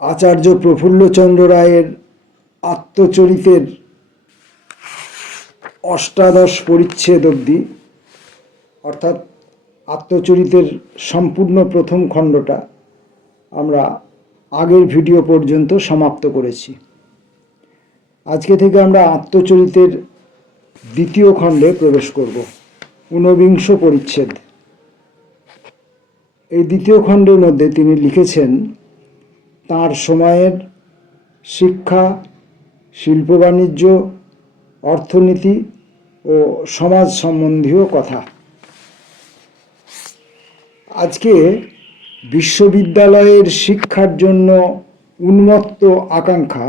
আচার্য প্রফুল্লচন্দ্র রায়ের আত্মচরিতের অষ্টাদশ পরিচ্ছেদ অবধি, অর্থাৎ আত্মচরিতের সম্পূর্ণ প্রথম খণ্ডটা আমরা আগের ভিডিও পর্যন্ত সমাপ্ত করেছি। আজকে থেকে আমরা আত্মচরিতের দ্বিতীয় খণ্ডে প্রবেশ করব, ঊনবিংশ পরিচ্ছেদ। এই দ্বিতীয় খণ্ডের মধ্যে তিনি লিখেছেন তাঁর সময়ের শিক্ষা, শিল্প বাণিজ্য, অর্থনীতি ও সমাজ সম্বন্ধীয় কথা। আজকে বিশ্ববিদ্যালয়ের শিক্ষার জন্য উন্মত্ত আকাঙ্ক্ষা,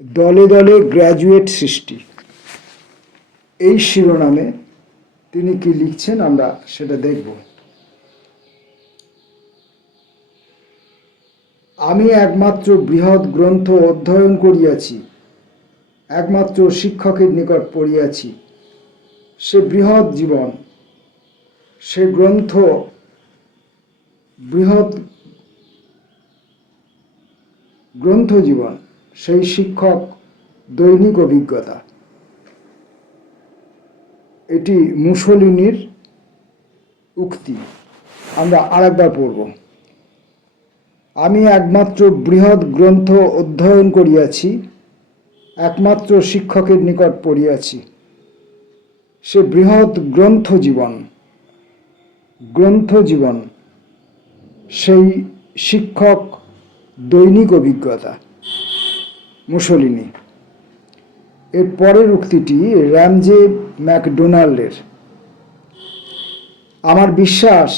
দলে দলে গ্র্যাজুয়েট সৃষ্টি, এই শিরোনামে তিনি কি লিখছেন আমরা সেটা দেখব। আমি একমাত্র বৃহৎ গ্রন্থ অধ্যয়ন করিয়াছি, একমাত্র শিক্ষকের নিকট পড়িয়াছি। সে বৃহৎ জীবন, সে গ্রন্থ বৃহৎ গ্রন্থ জীবন, সেই শিক্ষক দৈনিক অভিজ্ঞতা। এটি মুসোলিনির উক্তি। আমরা আরেকবার পড়ব। আমি একমাত্র বৃহৎ গ্রন্থ অধ্যয়ন করিয়াছি, একমাত্র শিক্ষকের নিকট পড়িয়াছি। সে বৃহৎ গ্রন্থ জীবন, গ্রন্থ জীবন, সেই শিক্ষক দৈনিক অভিজ্ঞতা। মুসোলিনি। এর পরের উক্তিটি র্যামজে ম্যাকডোনাল্ডের। আমার বিশ্বাস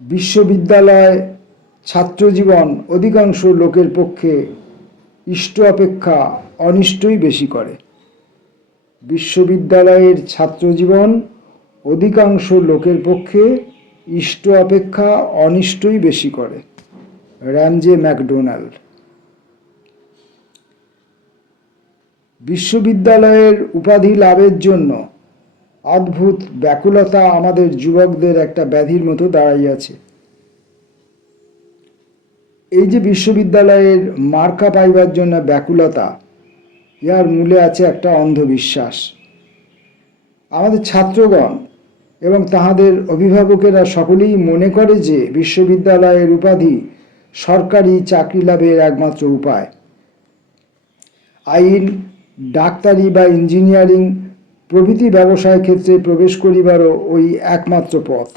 বিশ্ববিদ্যালয় ছাত্রজীবন অধিকাংশ লোকের পক্ষে ইষ্ট অপেক্ষা অনিষ্টই বেশি করে। বিশ্ববিদ্যালয়ের ছাত্রজীবন অধিকাংশ লোকের পক্ষে ইষ্ট অপেক্ষা অনিষ্টই বেশি করে। র্যামজে ম্যাকডোনাল্ড। বিশ্ববিদ্যালয়ের উপাধি লাভের জন্য অদ্ভুত ব্যাকুলতা আমাদের যুবকদের একটা ব্যাধির মতো দাঁড়াইয়াছে। এই যে বিশ্ববিদ্যালয়ের মার্কা পাইবার জন্য ব্যাকুলতা, ইহার মূলে আছে একটা অন্ধবিশ্বাস। আমাদের ছাত্রগণ এবং তাহাদের অভিভাবকেরা সকলেই মনে করে যে বিশ্ববিদ্যালয়ের উপাধি সরকারি চাকরি লাভের একমাত্র উপায়। আইন, ডাক্তারি বা ইঞ্জিনিয়ারিং প্রভৃতি ব্যবসায় ক্ষেত্রে প্রবেশ করিবারও ওই একমাত্র পথ।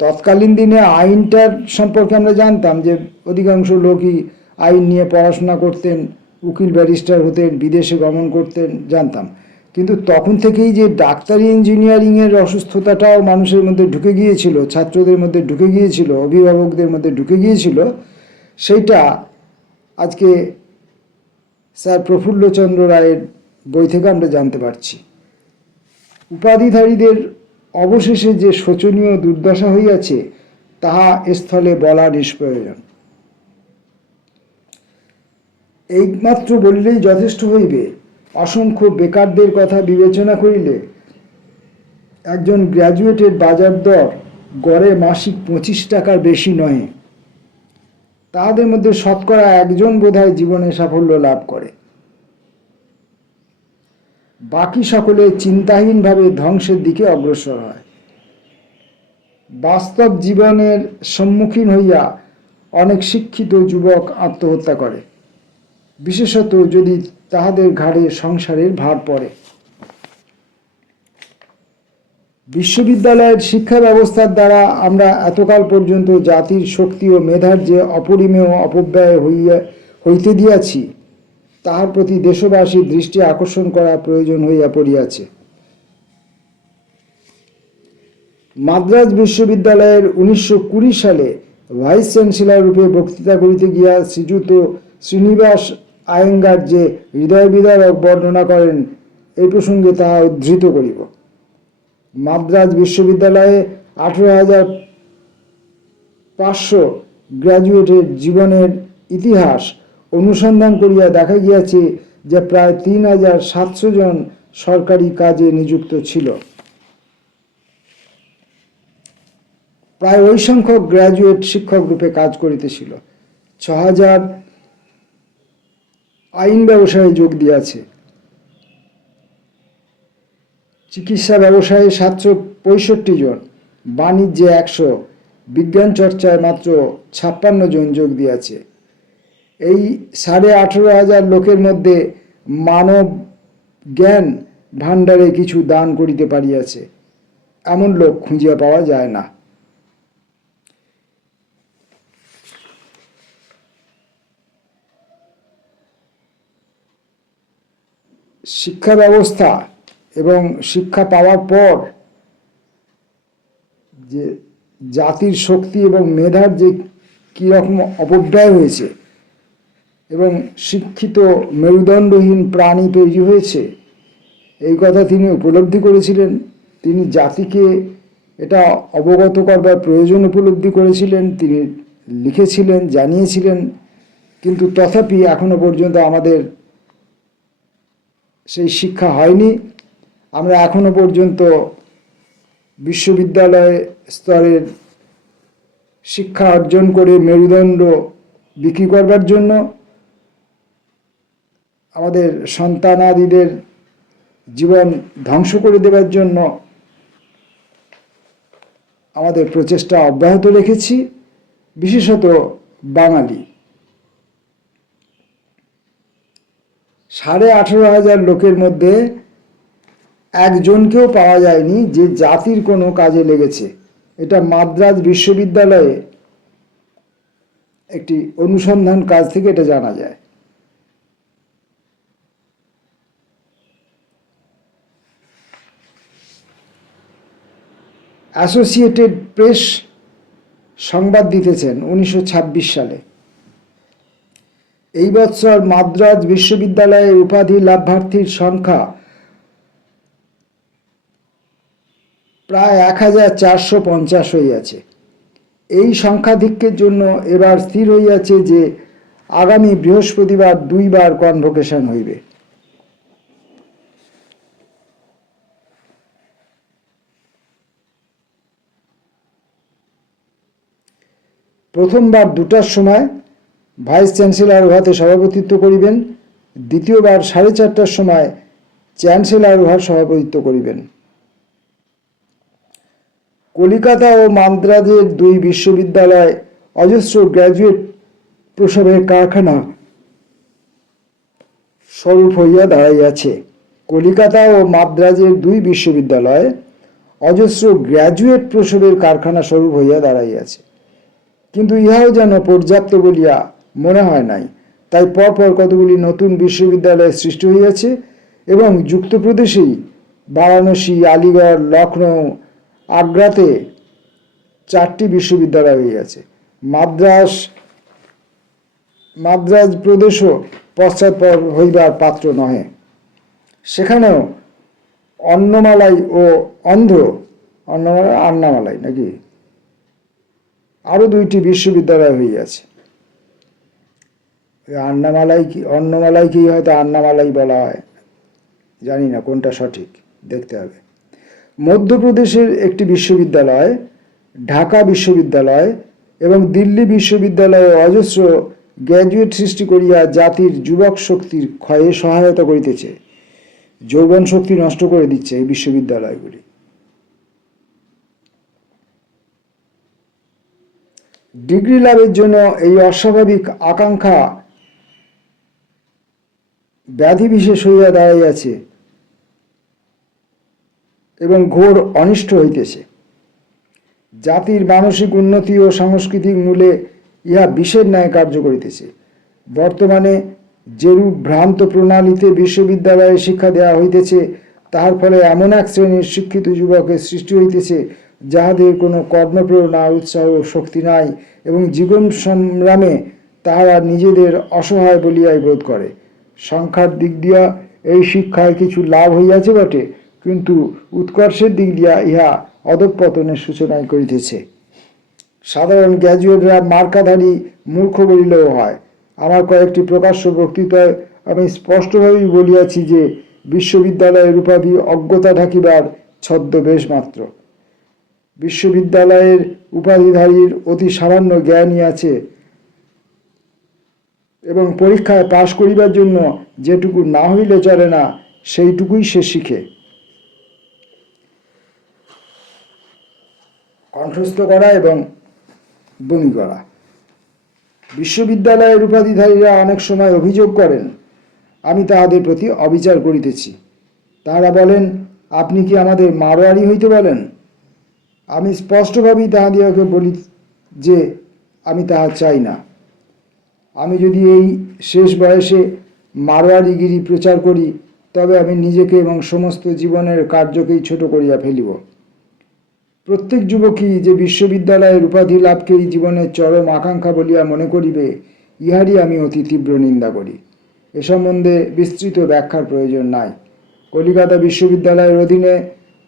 তৎকালীন দিনে আইনটার সম্পর্কে আমরা জানতাম যে অধিকাংশ লোকই আইন নিয়ে পড়াশোনা করতেন, উকিল ব্যারিস্টার হতেন, বিদেশে গমন করতেন, জানতাম। কিন্তু তখন থেকেই যে ডাক্তারি ইঞ্জিনিয়ারিংয়ের অসুস্থতাটাও মানুষের মধ্যে ঢুকে গিয়েছিল, ছাত্রদের মধ্যে ঢুকে গিয়েছিল, অভিভাবকদের মধ্যে ঢুকে গিয়েছিল, সেইটা আজকে স্যার প্রফুল্লচন্দ্র রায়ের বই থেকে আমরা জানতে পারছি। উপাধিধারীদের অবশেষে যে শোচনীয় দুর্দশা হইয়াছে তাহা স্থলে বলা নিষ্প্রয়োজন। এইমাত্র বলিলেই যথেষ্ট হইবে। অসংখ্য বেকারদের কথা বিবেচনা করিলে একজন গ্র্যাজুয়েটের বাজার দর গড়ে মাসিক 25 টাকার বেশি নহে। তাহাদের মধ্যে শতকরা একজন বোধহয় জীবনে সাফল্য লাভ করে। বাকি সকলে চিন্তাহীনভাবে ধ্বংসের দিকে অগ্রসর হয়। বাস্তব জীবনের সম্মুখীন হইয়া অনেক শিক্ষিত যুবক আত্মহত্যা করে, বিশেষত যদি তাহাদের ঘাড়ে সংসারের ভার পড়ে। বিশ্ববিদ্যালয়ের শিক্ষা ব্যবস্থার দ্বারা আমরা এতকাল পর্যন্ত জাতির শক্তি ও মেধার যে অপরিমেয় অপব্যয় হইতে দিয়াছি, তাহার প্রতি দেশবাসীর দৃষ্টি আকর্ষণ করা প্রয়োজন হইয়া পড়িয়াছে। মাদ্রাজ বিশ্ববিদ্যালয়ের 1920 সালে ভাইস চ্যান্সেলর রূপে বক্তৃতা করিতে গিয়া শ্রীযুত শ্রীনিবাস আয়েঙ্গার যে হৃদয় বিদারক বর্ণনা করেন, এই প্রসঙ্গে তাহা উদ্ধৃত করিব। মাদ্রাজ বিশ্ববিদ্যালয়ে 18,500 গ্র্যাজুয়েটের জীবনের ইতিহাস অনুসন্ধান করিয়া দেখা গিয়াছে যে প্রায় 3,700 জন সরকারি কাজে নিযুক্ত ছিল। প্রায় ওই সংখ্যক গ্র্যাজুয়েট শিক্ষক রূপে কাজ করিতেছিল। ৬,০০০ আইন ব্যবসায়ে যোগ দিয়াছে। চিকিৎসা ব্যবসায়ে ৭৬৫ জন, বাণিজ্যে ১০০, বিজ্ঞান চর্চায় মাত্র ৫৬ জন যোগ দিয়াছে। এই ১৮,৫০০ লোকের মধ্যে মানব জ্ঞান ভাণ্ডারে কিছু দান করিতে পারিয়াছে এমন লোক খুঁজিয়া পাওয়া যায় না। শিক্ষা ব্যবস্থা এবং শিক্ষা পাওয়ার পর যে জাতির শক্তি এবং মেধার যে কীরকম অপব্যয় হয়েছে এবং শিক্ষিত মেরুদণ্ডহীন প্রাণী তৈরি হয়েছে, এই কথা তিনি উপলব্ধি করেছিলেন। তিনি জাতিকে এটা অবগত করবার প্রয়োজন উপলব্ধি করেছিলেন, তিনি লিখেছিলেন, জানিয়েছিলেন। কিন্তু তথাপি এখনো পর্যন্ত আমাদের সেই শিক্ষা হয়নি। আমরা এখনো পর্যন্ত বিশ্ববিদ্যালয় স্তরের শিক্ষা অর্জন করে মেরুদণ্ড বিক্রি করবার জন্য, আমাদের সন্তানাদিদের জীবন ধ্বংস করে দেবার জন্য আমাদের প্রচেষ্টা অব্যাহত রেখেছি, বিশেষত বাঙালি। ১৮,৫০০ লোকের মধ্যে একজনকেও পাওয়া যায়নি যে জাতির কোনো কাজে লেগেছে। এটা মাদ্রাজ বিশ্ববিদ্যালয়ে একটি অনুসন্ধান কাজ থেকে এটা জানা যায়। অ্যাসোসিয়েটেড প্রেস সংবাদ দিতেছেন ১৯২৬ সালে, এই বছর মাদ্রাজ বিশ্ববিদ্যালয়ের উপাধি লাভার্থীর সংখ্যা প্রায় ১,৪৫০ হইয়াছে। এই সংখ্যাধিক্যের জন্য এবার স্থির হইয়াছে যে আগামী বৃহস্পতিবার ২ বার কনভোকেশন হইবে। প্রথমবার ২টার সময় ভাইস চ্যান্সেলর উহাতে সভাপতিত্ব করিবেন, দ্বিতীয়বার ৪:৩০টার সময় চ্যান্সেলর উহার সভাপতিত্ব করিবেন। কলিকাতা ও মাদ্রাজের ২ বিশ্ববিদ্যালয় অজস্র গ্র্যাজুয়েট প্রসবের কারখানা স্বরূপ হইয়া দাঁড়াইয়াছে। কলিকাতা ও মাদ্রাজের ২ বিশ্ববিদ্যালয় অজস্র গ্র্যাজুয়েট প্রসবের কারখানা স্বরূপ হইয়া দাঁড়াইয়াছে, কিন্তু ইহাও যেন পর্যাপ্ত বলিয়া মনে হয় নাই। তাই পরপর কতগুলি নতুন বিশ্ববিদ্যালয়ের সৃষ্টি হইয়াছে এবং যুক্তপ্রদেশেই বারাণসী, আলিগড়, লখনৌ, আগ্রাতে 4টি বিশ্ববিদ্যালয় হইয়াছে। মাদ্রাজ প্রদেশও পশ্চাৎপর হইবার পাত্র নহে। সেখানেও অন্নমালাই ও আন্নামালাই নাকি আরও 2টি বিশ্ববিদ্যালয় হইয়াছে। অন্নমালাইকেই হয়তো আন্নামালাই বলা হয়, জানি না কোনটা সঠিক, দেখতে হবে। মধ্যপ্রদেশের একটি বিশ্ববিদ্যালয়, ঢাকা বিশ্ববিদ্যালয় এবং দিল্লি বিশ্ববিদ্যালয়ে অজস্র গ্র্যাজুয়েট সৃষ্টি করিয়া জাতির যুবক শক্তির ক্ষয়ে সহায়তা করিতেছে। যৌবন শক্তি নষ্ট করে দিচ্ছে এই বিশ্ববিদ্যালয়গুলি। ডিগ্রি লাভের জন্য এই অস্বাভাবিক আকাঙ্ক্ষা ব্যাধি বিশেষ হইয়া দাঁড়াইয়াছে এবং ঘোর অনিষ্ট হইতেছে। জাতির মানসিক উন্নতি ও সাংস্কৃতিক মূলে ইহা বিষের ন্যায় কার্য করিতেছে। বর্তমানে যেরূপ ভ্রান্ত প্রণালীতে বিশ্ববিদ্যালয়ে শিক্ষা দেওয়া হইতেছে, তাহার ফলে এমন এক শ্রেণীর শিক্ষিত যুবকের সৃষ্টি হইতেছে যাহাদের কোনো কর্মপ্রেরণা, উৎসাহ ও শক্তি নাই এবং জীবন সংগ্রামে তাহারা নিজেদের অসহায় বলিয়াই বোধ করে। সংখ্যার দিক দিয়া এই শিক্ষায় কিছু লাভ হইয়াছে বটে, কিন্তু উৎকর্ষের দিক দিয়া ইহা অধঃপতনের সূচনাই করিতেছে। সাধারণ গ্র্যাজুয়েটরা মার্কাধারী মূর্খ বলিলেও হয়। আমার কয়েকটি প্রকাশ্য বক্তৃতায় আমি স্পষ্টভাবেই বলিয়াছি যে বিশ্ববিদ্যালয়ের উপাধি অজ্ঞতা ঢাকিবার ছদ্মবেশ মাত্র। বিশ্ববিদ্যালয়ের উপাধিধারীর অতি সামান্য জ্ঞানই আছে এবং পরীক্ষায় পাশ করিবার জন্য যেটুকু না হইলে চলে না সেইটুকুই সে শিখে। কণ্ঠস্থ করা এবং বমি করা। বিশ্ববিদ্যালয়ের উপাধিধারীরা অনেক সময় অভিযোগ করেন, আমি তাহাদের প্রতি অবিচার করিতেছি। তাহারা বলেন, আপনি কি আমাদের মারোয়ারি হইতে বলেন? আমি স্পষ্টভাবেই তাহাদিগকে বলি যে আমি তাহা চাই না। আমি যদি এই শেষ বয়সে মারোয়ারিগিরি প্রচার করি, তবে আমি নিজেকে এবং সমস্ত জীবনের কার্যকেই ছোট করিয়া ফেলিব। প্রত্যেক যুবকই যে বিশ্ববিদ্যালয়ের উপাধি লাভকেই জীবনের চরম আকাঙ্ক্ষা বলিয়া মনে করিবে, ইহারই আমি অতি তীব্র নিন্দা করি। এ সম্বন্ধে বিস্তৃত ব্যাখ্যার প্রয়োজন নাই। কলিকাতা বিশ্ববিদ্যালয়ের অধীনে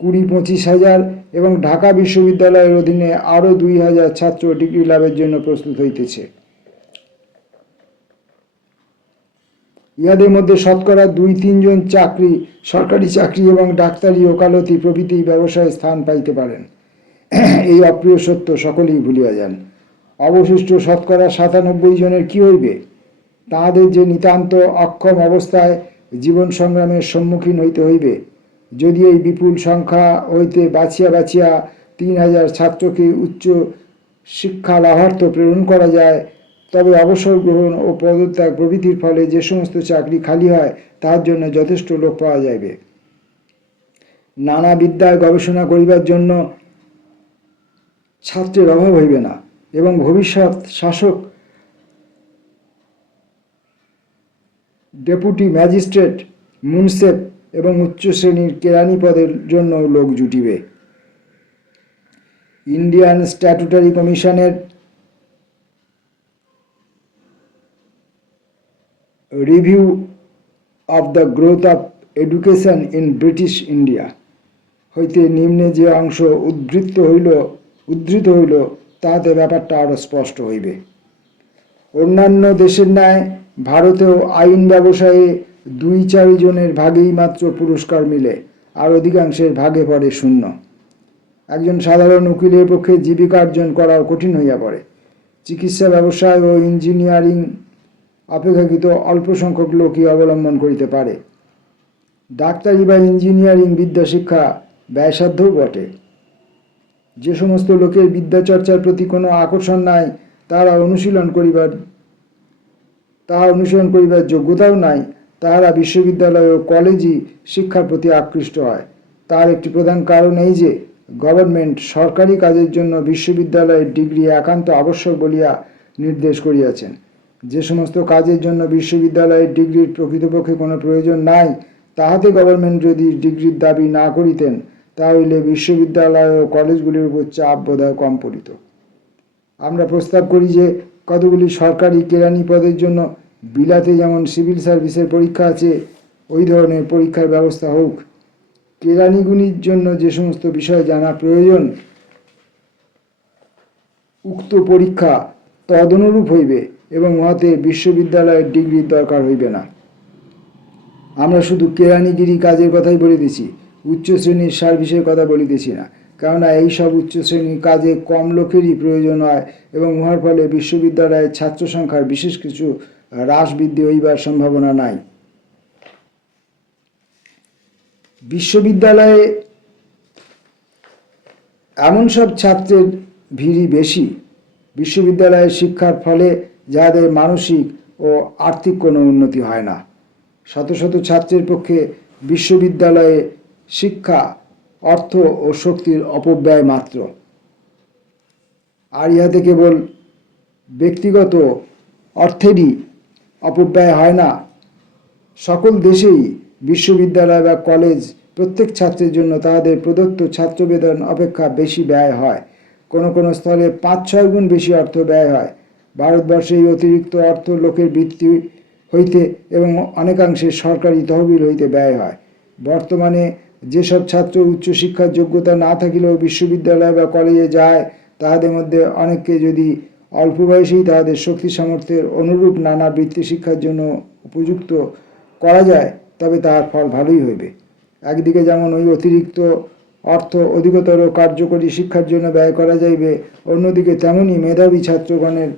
20-25 হাজার এবং ঢাকা বিশ্ববিদ্যালয়ের অধীনে আরও 2,000 ছাত্র ডিগ্রি লাভের জন্য প্রস্তুত হইতেছে। ইহাদের মধ্যে শতকরা 2-3 জন সরকারি চাকরি এবং ডাক্তারি, ওকালতি প্রভৃতি ব্যবসায় স্থান পাইতে পারেন। এই অপ্রিয় সত্য সকলেই ভুলিয়া যান। অবশিষ্ট শতকরা 97 জনের কি হইবে? তাহাদের যে নিতান্ত অক্ষম অবস্থায় জীবন সংগ্রামের সম্মুখীন হইতে হইবে। যদি এই বিপুল সংখ্যা হইতে বাছিয়া 3,000 ছাত্রকে উচ্চ শিক্ষা লাভার্থ প্রেরণ করা যায়, তবে অবসর গ্রহণ ও পদত্যাগ প্রভৃতির ফলে যে সমস্ত চাকরি খালি হয়, তার জন্য যথেষ্ট লোক পাওয়া যাইবে। নানা বিদ্যায় গবেষণা করিবার জন্য ছাত্রের অভাব হইবে না এবং ভবিষ্যৎ শাসক, ডেপুটি ম্যাজিস্ট্রেট, মুন্সেফ এবং উচ্চ শ্রেণীর কেরানি পদের জন্য লোক জুটিবে। ইন্ডিয়ান স্ট্যাটুটারি কমিশনের review of the growth of education in British India হইতে নিম্নে যে অংশ উদ্ধৃত হইল তাহাতে ব্যাপারটা আরও স্পষ্ট হইবে। অন্যান্য দেশের ন্যায় ভারতেও আইন ব্যবসায়ে 2-4 জনের ভাগেই মাত্র পুরস্কার মিলে, আর অধিকাংশের ভাগে পড়ে শূন্য। একজন সাধারণ উকিলের পক্ষে জীবিকা অর্জন করাও কঠিন হইয়া পড়ে। চিকিৎসা ব্যবসায় ও ইঞ্জিনিয়ারিং অপেক্ষাকৃত অল্প সংখ্যক লোকই অবলম্বন করিতে পারে। ডাক্তারি বা ইঞ্জিনিয়ারিং বিদ্যা শিক্ষা ব্যয়সাধ্যও বটে। যে সমস্ত লোকের বিদ্যাচর্চার প্রতি কোনো আকর্ষণ নাই, তাহারা অনুশীলন করিবার যোগ্যতাও নাই, তাহারা বিশ্ববিদ্যালয় ও কলেজই শিক্ষার প্রতি আকৃষ্ট হয়। তার একটি প্রধান কারণ এই যে গভর্নমেন্ট সরকারি কাজের জন্য বিশ্ববিদ্যালয়ের ডিগ্রি একান্ত আবশ্যক বলিয়া নির্দেশ করিয়াছেন। যে সমস্ত কাজের জন্য বিশ্ববিদ্যালয়ের ডিগ্রির প্রকৃতপক্ষে কোনো প্রয়োজন নাই, তাহাতে গভর্নমেন্ট যদি ডিগ্রির দাবি না করিতেন, তাহলে বিশ্ববিদ্যালয় ও কলেজগুলির উপর চাপ বোধহয় কম পড়িত। আমরা প্রস্তাব করি যে কতগুলি সরকারি কেরানি পদের জন্য বিলাতে যেমন সিভিল সার্ভিসের পরীক্ষা আছে, ওই ধরনের পরীক্ষার ব্যবস্থা হোক। কেরানিগুলির জন্য যে সমস্ত বিষয় জানা প্রয়োজন, উক্ত পরীক্ষা তদনুরূপ হইবে এবং উহাতে বিশ্ববিদ্যালয়ের ডিগ্রির দরকার হইবে না। আমরা শুধু কেরানিগিরি কাজের কথাই বলিতেছি, উচ্চ শ্রেণীর সার্ভিসের কথা বলিতেছি না, কেননা এইসব উচ্চ শ্রেণীর কাজে কম লোকেরই প্রয়োজন হয় এবং উহার ফলে বিশ্ববিদ্যালয়ের ছাত্র সংখ্যার বিশেষ কিছু হ্রাস বৃদ্ধি হইবার সম্ভাবনা নাই। বিশ্ববিদ্যালয়ে এমন সব ছাত্রের ভিড়ই বেশি বিশ্ববিদ্যালয়ের শিক্ষার ফলে যাদের মানসিক ও আর্থিক কোনো উন্নতি হয় না। শত শত ছাত্রের পক্ষে বিশ্ববিদ্যালয়ে শিক্ষা অর্থ ও শক্তির অপব্যয় মাত্র। আর ইহাতে কেবল ব্যক্তিগত অর্থেরই অপব্যয় হয় না, সকল দেশেই বিশ্ববিদ্যালয় বা কলেজ প্রত্যেক ছাত্রের জন্য তাহাদের প্রদত্ত ছাত্রবেতন অপেক্ষা বেশি ব্যয় হয়। কোনো কোনো স্থলে 5-6 গুণ বেশি অর্থ ব্যয় হয়। ভারতবর্ষে এই অতিরিক্ত অর্থ লোকের বৃত্তি হইতে এবং অনেকাংশে সরকারি তহবিল হইতে ব্যয় হয়। বর্তমানে যেসব ছাত্র উচ্চশিক্ষার যোগ্যতা না থাকিলেও বিশ্ববিদ্যালয় বা কলেজে যায়, তাহাদের মধ্যে অনেককে যদি অল্প বয়সেই তাহাদের শক্তি সামর্থ্যের অনুরূপ নানা বৃত্তি শিক্ষার জন্য উপযুক্ত করা যায়, তবে তাহার ফল ভালোই হইবে। একদিকে যেমন ওই অতিরিক্ত অর্থ অধিকতর কার্যকরী শিক্ষার জন্য ব্যয় করা যাইবে, অন্যদিকে তেমনি মেধাবী ছাত্রগণের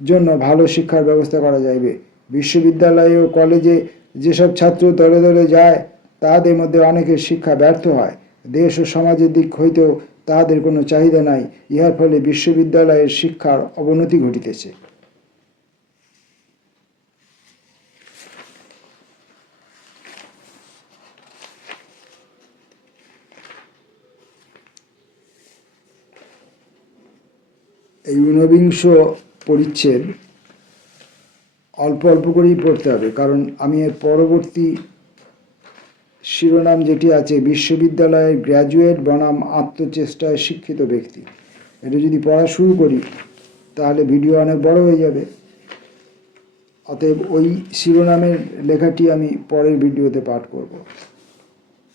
জন্য ভালো শিক্ষার ব্যবস্থা করা যাইবে। বিশ্ববিদ্যালয় ও কলেজে যেসব ছাত্র দলে দলে যায়, তাহাদের মধ্যে অনেকের শিক্ষা ব্যর্থ হয়। দেশ ও সমাজের দিক হইতেও তাহাদের কোনো চাহিদা নাই। ইহার ফলে বিশ্ববিদ্যালয়ের শিক্ষার অবনতি ঘটিতেছে। এই ঊনবিংশ পরিচ্ছেদ অল্প অল্প করেই পড়তে হবে, কারণ আমি এর পরবর্তী শিরোনাম যেটি আছে, বিশ্ববিদ্যালয়ের গ্র্যাজুয়েট বনাম আত্মচেষ্টায় শিক্ষিত ব্যক্তি, এটা যদি পড়া শুরু করি তাহলে ভিডিও অনেক বড় হয়ে যাবে। অতএব ওই শিরোনামের লেখাটি আমি পরের ভিডিওতে পাঠ করব।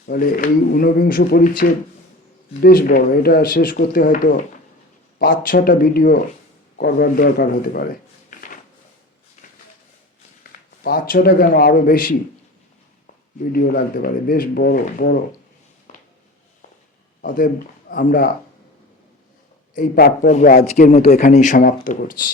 তাহলে এই ঊনবিংশ পরিচ্ছেদ বেশ বড়, এটা শেষ করতে হয়তো 5-6টা ভিডিও করবার দরকার হতে পারে। 5-6টা কেন, আরও বেশি ভিডিও লাগতে পারে, বেশ বড় বড়। অতএব আমরা এই পাঠ পর্ব আজকের মতো এখানেই সমাপ্ত করছি।